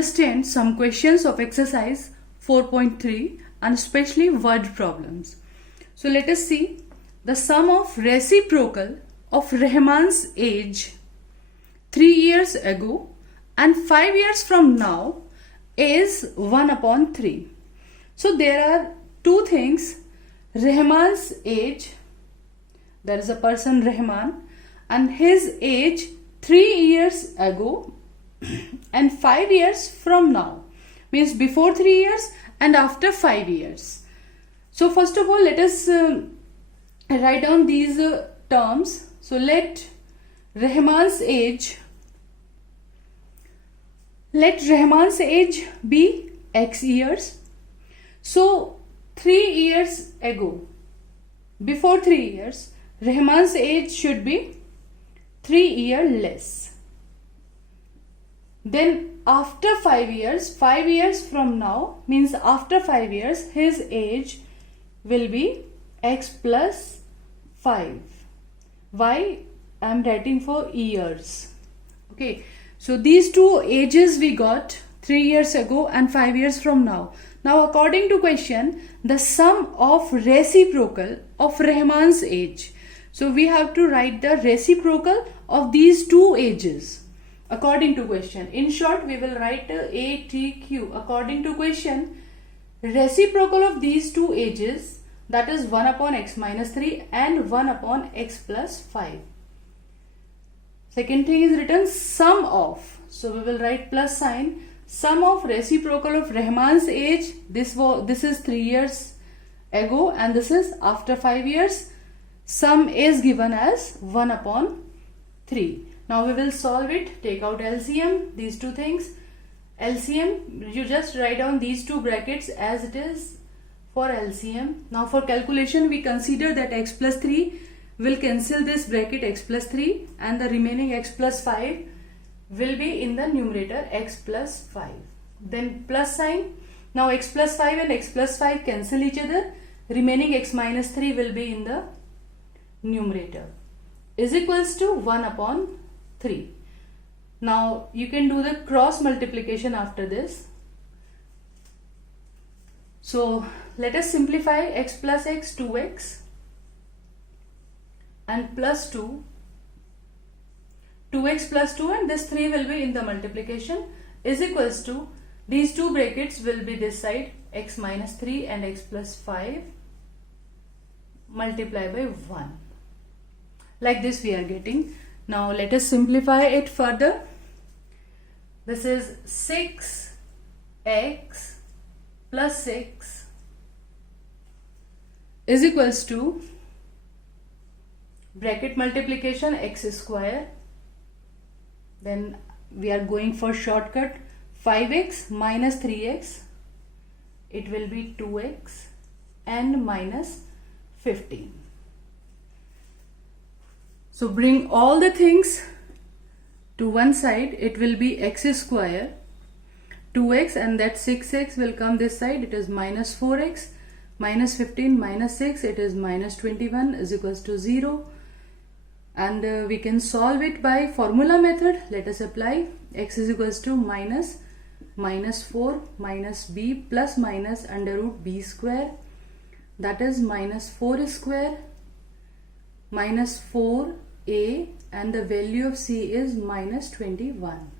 understand some questions of exercise 4.3 and especially word problems. So let us see. The sum of reciprocal of Rahman's age 3 years ago and 5 years from now is 1 upon 3. So there are two things. Rahman's age, there is a person Rahman, and his age 3 years ago and 5 years from now, means before 3 years and after 5 years. So first of all, let us write down these terms. So let Rahman's age be x years. So 3 years ago, before 3 years, Rahman's age should be 3 years less. Then after 5 years, 5 years from now, means after 5 years, his age will be x plus 5. Why? I am writing for years. Okay. So these two ages we got 3 years ago and 5 years from now. Now according to question, the sum of reciprocal of Rahman's age. So we have to write the reciprocal of these two ages according to question. In short, we will write ATQ. According to question, reciprocal of these two ages, that is 1 upon x minus 3 and 1 upon x plus 5. Second thing is written sum of. So we will write plus sign. Sum of reciprocal of Rahman's age. This is 3 years ago and this is after 5 years. Sum is given as 1 upon 3. Now we will solve it. Take out LCM. These two things. LCM, you just write down these two brackets as it is for LCM. Now for calculation, we consider that x plus 3 will cancel this bracket x plus 3 and the remaining x plus 5 will be in the numerator x plus 5. Then plus sign. Now x plus 5 and x plus 5 cancel each other. Remaining x minus 3 will be in the numerator. Is equals to 1 upon 3. Now you can do the cross multiplication after this. So let us simplify. X plus x 2x and plus 2, 2x plus 2, and this 3 will be in the multiplication, is equals to, these two brackets will be this side, x minus 3 and x plus 5 multiply by 1. Like this we are getting. Now let us simplify it further. This is 6x plus 6 is equals to bracket multiplication x square. Then we are going for shortcut. 5x minus 3x, it will be 2x and minus 15. So bring all the things to one side. It will be x square 2x and that 6x will come this side. It is minus 4x minus 15 minus 6, it is minus 21 is equals to 0. And we can solve it by formula method. Let us apply. X is equals to minus 4 minus b plus minus under root b square, that is minus 4 square minus 4a, and the value of c is minus 21.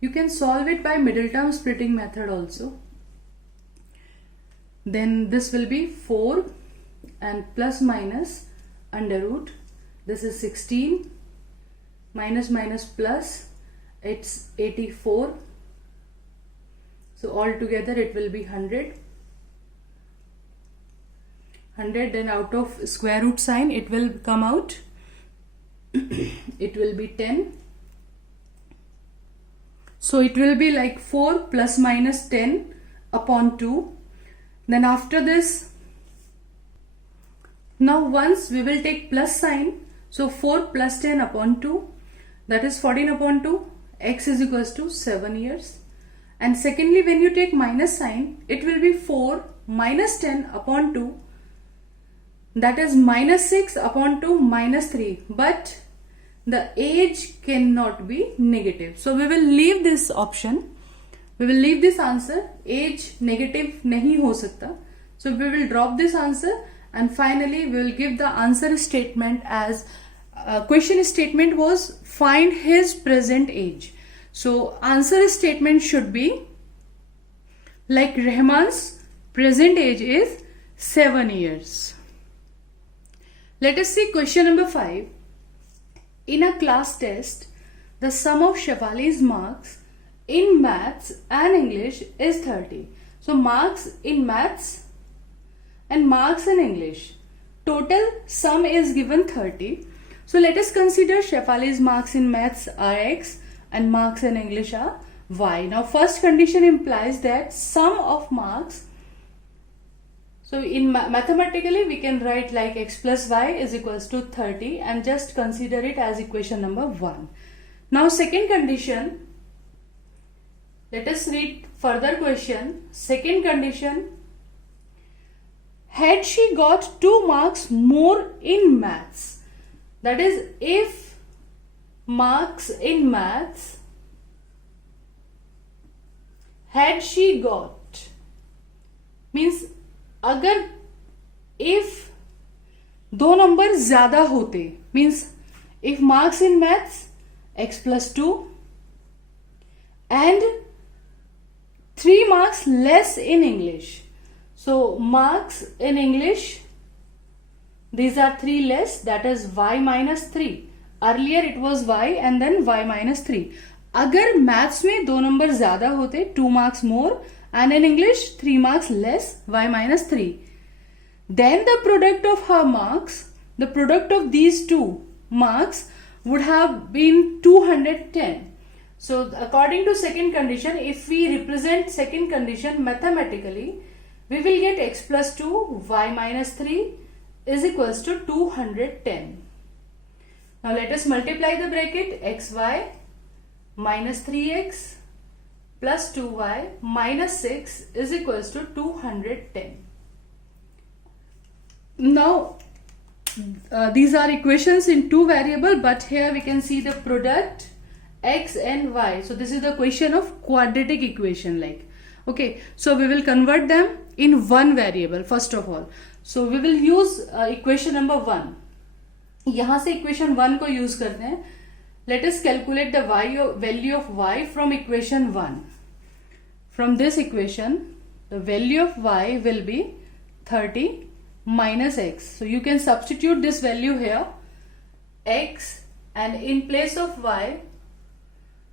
You can solve it by middle term splitting method also. Then this will be 4 and plus minus under root, this is 16 minus minus plus, it's 84. So all together it will be 100. Then out of square root sign it will come out. It will be 10. So it will be like 4 plus minus 10 upon 2. Then after this, now once we will take plus sign. So 4 plus 10 upon 2, that is 14 upon 2. X is equals to 7 years. And secondly, when you take minus sign, it will be 4 minus 10 upon 2, that is minus 6 upon 2 minus 3. But the age cannot be negative. So we will leave this option. We will leave this answer. Age negative nahi ho sakta. So we will drop this answer, and finally we will give the answer statement as question statement was find his present age. So answer statement should be like Rahman's present age is 7 years. Let us see question number 5. In a class test, the sum of Shefali's marks in maths and English is 30. So marks in maths and marks in English. Total sum is given 30. So let us consider Shefali's marks in maths are X and marks in English are Y. Now first condition implies that sum of marks. So in mathematically we can write like X plus Y is equals to 30 and just consider it as equation number 1. Now second condition, let us read further question. Second condition, had she got 2 marks more in maths, that is if marks in maths had she got means अगर if 2 number ज्यादा होते means if marks in maths x plus 2 and 3 marks less in English. So marks in English, these are 3 less, that is y minus 3. Earlier it was y and then y minus 3. अगर maths में 2 number ज्यादा होते 2 marks more and in English 3 marks less y minus 3, then the product of her marks, the product of these 2 marks would have been 210. So according to second condition, if we represent second condition mathematically, we will get x plus 2 y minus 3 is equals to 210. Now let us multiply the bracket xy minus 3x plus 2y minus 6 is equals to 210. Now these are equations in 2 variable, but here we can see the product x and y. So this is the question of quadratic equation like. Okay, so we will convert them in 1 variable first of all. So we will use equation number 1. यहाँ से equation 1 को use करते हैं. Let us calculate the value of y from equation 1. From this equation, the value of y will be 30 minus x. So you can substitute this value here, x, and in place of y,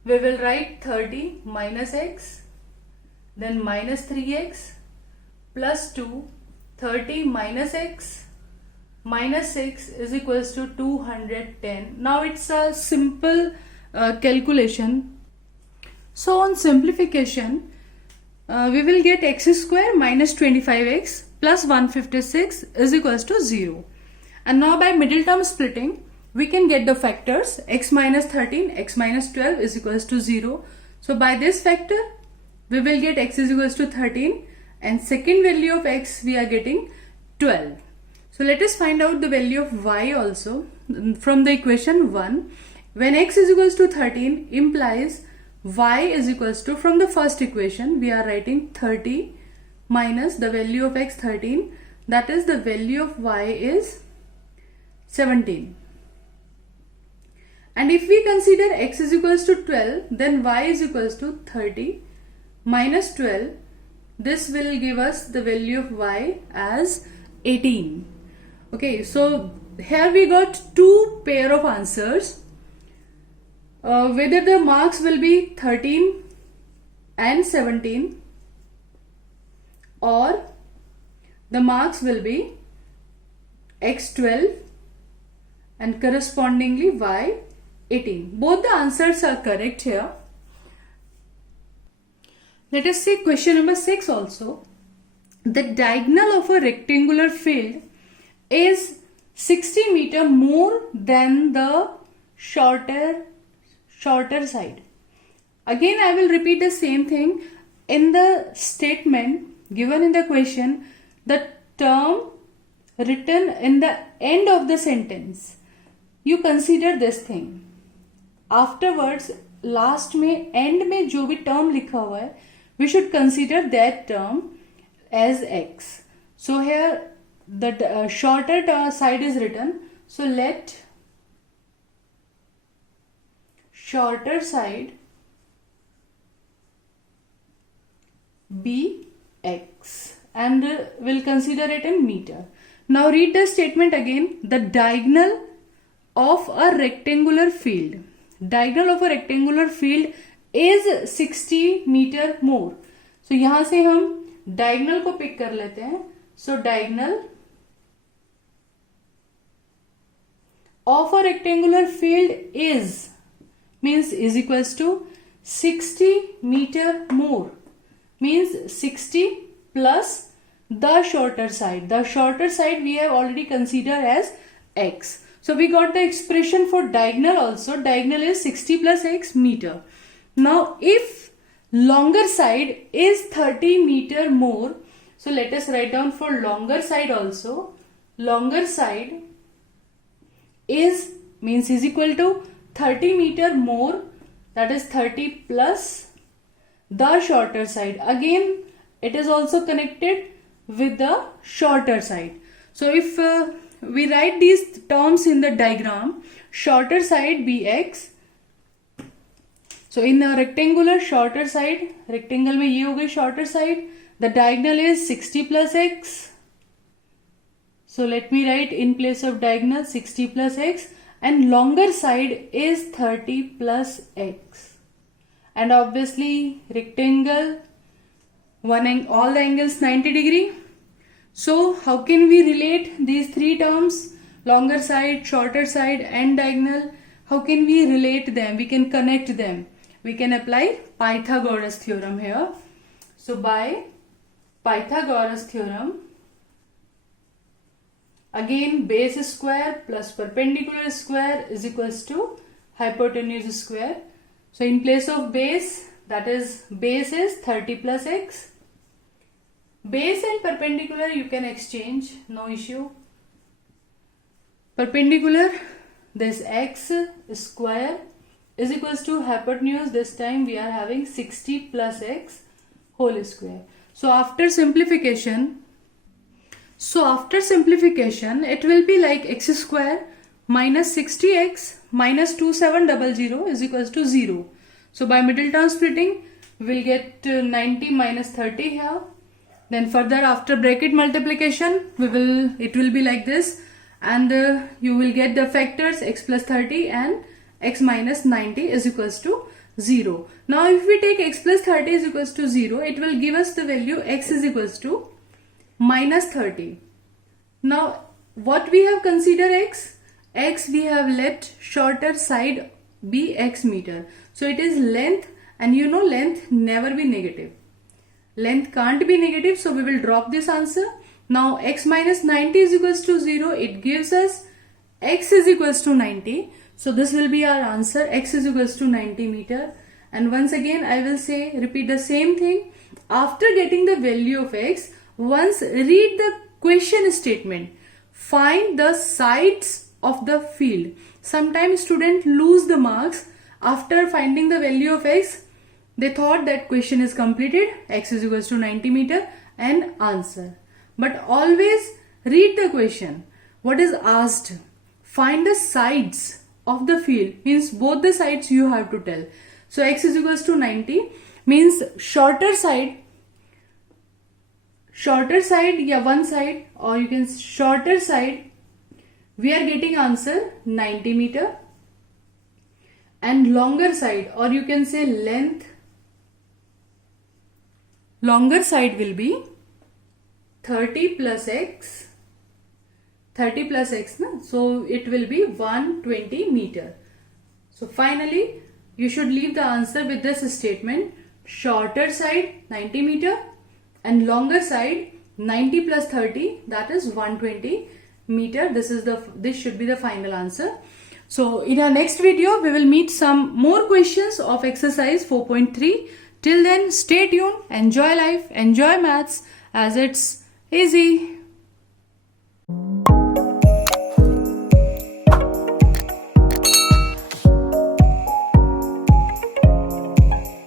we will write 30 minus x, then minus 3x, plus 2, 30 minus x, minus 6 is equals to 210. Now it's a simple calculation. So on simplification, we will get x square minus 25x plus 156 is equals to 0. And now by middle term splitting, we can get the factors x minus 13, x minus 12 is equals to 0. So by this factor, we will get x is equals to 13 and second value of x we are getting 12. So let us find out the value of y also from the equation 1. When x is equals to 13 implies y is equals to, from the first equation we are writing 30 minus the value of x 13, that is the value of y is 17. And if we consider x is equals to 12, then y is equals to 30 minus 12. This will give us the value of y as 18. Okay, so here we got 2 pair of answers. Whether the marks will be 13 and 17 or the marks will be x12 and correspondingly y 18. Both the answers are correct here. Let us see question number 6 also. The diagonal of a rectangular field is 60 meter more than the shorter side. Again I will repeat the same thing. In the statement given in the question, the term written in the end of the sentence, you consider this thing. Afterwards, last में end में जो भी term लिखा हुआ है, we should consider that term as x. So here the shorter side is written. So let shorter side be x, and we'll consider it in meter. Now read the statement again. The diagonal of a rectangular field. Diagonal of a rectangular field is 60 meter more. So यहां से हम diagonal को pick कर लेते हैं. So diagonal of a rectangular field means is equals to 60 meter more. Means 60 plus the shorter side. The shorter side we have already considered as x. So we got the expression for diagonal also. Diagonal is 60 plus x meter. Now if longer side is 30 meter more, so let us write down for longer side also. Longer side means is equal to 30 meter more, that is 30 plus the shorter side. Again it is also connected with the shorter side. So if we write these terms in the diagram, shorter side bx. So in a rectangular shorter side, rectangle में ये हो गई shorter side, the diagonal is 60 plus x. So let me write in place of diagonal 60 plus x, and longer side is 30 plus x. And obviously rectangle, all the angles 90 degree. So how can we relate these three terms, longer side, shorter side and diagonal? How can we relate them? We can connect them. We can apply Pythagoras theorem here. So by Pythagoras theorem, again base square plus perpendicular square is equals to hypotenuse square. So in place of base, that is base is 30 plus x. Base and perpendicular you can exchange, no issue. Perpendicular, this x square is equals to hypotenuse. This time we are having 60 plus x whole square. So after simplification, it will be like x square minus 60x minus 2700 is equals to 0. So by middle term splitting, we'll get 90 minus 30 here. Then further after bracket multiplication, it will be like this, and you will get the factors x plus 30 and x minus 90 is equals to 0. Now if we take x plus 30 is equals to 0, it will give us the value x is equals to minus 30. Now what we have considered x? X we have let shorter side be x meter. So it is length, and you know length never be negative. Length can't be negative, so we will drop this answer. Now x minus 90 is equals to 0. It gives us x is equals to 90. So this will be our answer. X is equals to 90 meter. And once again I will repeat the same thing. After getting the value of x, once read the question statement. Find the sides of the field. Sometimes students lose the marks after finding the value of x. They thought that question is completed, x is equals to 90 meter and answer. But always read the question. What is asked? Find the sides of the field, means both the sides you have to tell. So x is equals to 90 means shorter side, yeah, one side, or you can shorter side, we are getting answer 90 meter, and longer side, or you can say length, longer side will be 30 plus x, na? So it will be 120 meter. So finally you should leave the answer with this statement: shorter side 90 meter and longer side 90 plus 30, that is 120 meter. This should be the final answer. So in our next video we will meet some more questions of exercise 4.3. Till then, stay tuned, enjoy life, enjoy maths, as it's easy.